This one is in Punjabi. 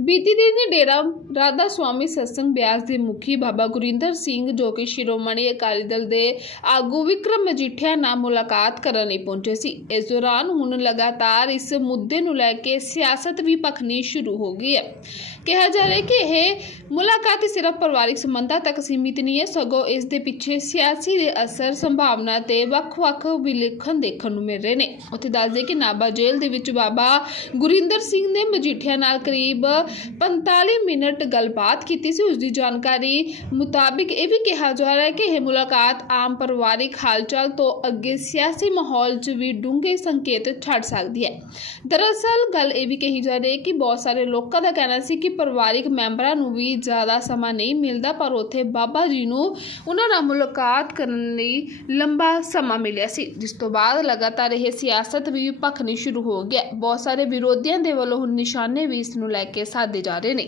ਬੀਤੀ ਦਿਨ ਡੇਰਾ ਰਾਧਾ ਸੁਆਮੀ ਸਤਸੰਗ ਬਿਆਸ ਦੇ ਮੁਖੀ ਬਾਬਾ ਗੁਰਿੰਦਰ ਸਿੰਘ ਜੋ ਕਿ ਸ਼੍ਰੋਮਣੀ ਅਕਾਲੀ ਦਲ ਦੇ ਆਗੂ ਵਿਕਰਮ ਮਜੀਠੀਆ ਨਾਲ ਮੁਲਾਕਾਤ ਕਰਨ ਲਈ ਪਹੁੰਚੇ ਸੀ। ਇਸ ਦੌਰਾਨ ਹੁਣ ਲਗਾਤਾਰ ਇਸ ਮੁੱਦੇ ਨੂੰ ਲੈ ਕੇ ਸਿਆਸਤ ਵੀ ਭਖਣੀ ਸ਼ੁਰੂ ਹੋ ਗਈ ਹੈ। ਕਿਹਾ ਜਾ ਰਿਹਾ ਕਿ ਇਹ ਮੁਲਾਕਾਤ ਸਿਰਫ ਪਰਿਵਾਰਿਕ ਸੰਬੰਧਾਂ ਤੱਕ ਸੀਮਿਤ ਨਹੀਂ ਹੈ, ਸਗੋਂ ਇਸ ਦੇ ਪਿੱਛੇ ਸਿਆਸੀ ਦੇ ਅਸਰ, ਸੰਭਾਵਨਾ ਤੇ ਵੱਖ-ਵੱਖ ਵਿਲੱਖਣ ਦੇਖਣ ਨੂੰ ਮਿਲ ਰਹੇ ਨੇ। ਉੱਥੇ ਦੱਸਦੇ ਕਿ ਨਾਭਾ ਜੇਲ੍ਹ ਦੇ ਵਿੱਚ ਬਾਬਾ ਗੁਰਿੰਦਰ ਸਿੰਘ ਨੇ ਮਜੀਠੀਆ ਨਾਲ ਕਰੀਬ 45 ਮਿੰਟ ਗੱਲਬਾਤ ਕੀਤੀ ਸੀ। ਉਸ ਦੀ ਜਾਣਕਾਰੀ ਮੁਤਾਬਿਕ ਇਹ ਵੀ ਕਿਹਾ ਜਾ ਰਿਹਾ ਹੈ ਕਿ ਇਹ ਮੁਲਾਕਾਤ ਆਮ ਪਰਿਵਾਰਿਕ ਹਾਲਚਾਲ ਤੋਂ ਅੱਗੇ ਸਿਆਸੀ ਮਾਹੌਲ 'ਚ ਵੀ ਡੂੰਘੇ ਸੰਕੇਤ ਛੱਡ ਸਕਦੀ ਹੈ। ਦਰਅਸਲ ਗੱਲ ਇਹ ਵੀ ਕਹੀ ਜਾ ਰਹੀ ਹੈ ਕਿ ਬਹੁਤ ਸਾਰੇ ਲੋਕਾਂ ਦਾ ਕਹਿਣਾ ਸੀ ਕਿ ਪਰਿਵਾਰਿਕ ਮੈਂਬਰਾਂ ਨੂੰ ਵੀ ਜ਼ਿਆਦਾ ਸਮਾਂ ਨਹੀਂ ਮਿਲਦਾ, ਪਰ ਉੱਥੇ ਬਾਬਾ ਜੀ ਨੂੰ ਉਹਨਾਂ ਨਾਲ ਮੁਲਾਕਾਤ ਕਰਨ ਲਈ ਲੰਬਾ ਸਮਾਂ ਮਿਲਿਆ ਸੀ, ਜਿਸ ਤੋਂ ਬਾਅਦ ਲਗਾਤਾਰ ਇਹ ਸਿਆਸਤ ਵੀ ਭਖਣੀ ਸ਼ੁਰੂ ਹੋ ਗਿਆ। ਬਹੁਤ ਸਾਰੇ ਵਿਰੋਧੀਆਂ ਦੇ ਵੱਲੋਂ ਹੁਣ ਨਿਸ਼ਾਨੇ ਵੀ ਇਸ ਨੂੰ ਲੈ ਕੇ ਸਾਧੇ ਜਾ ਰਹੇ ਨੇ।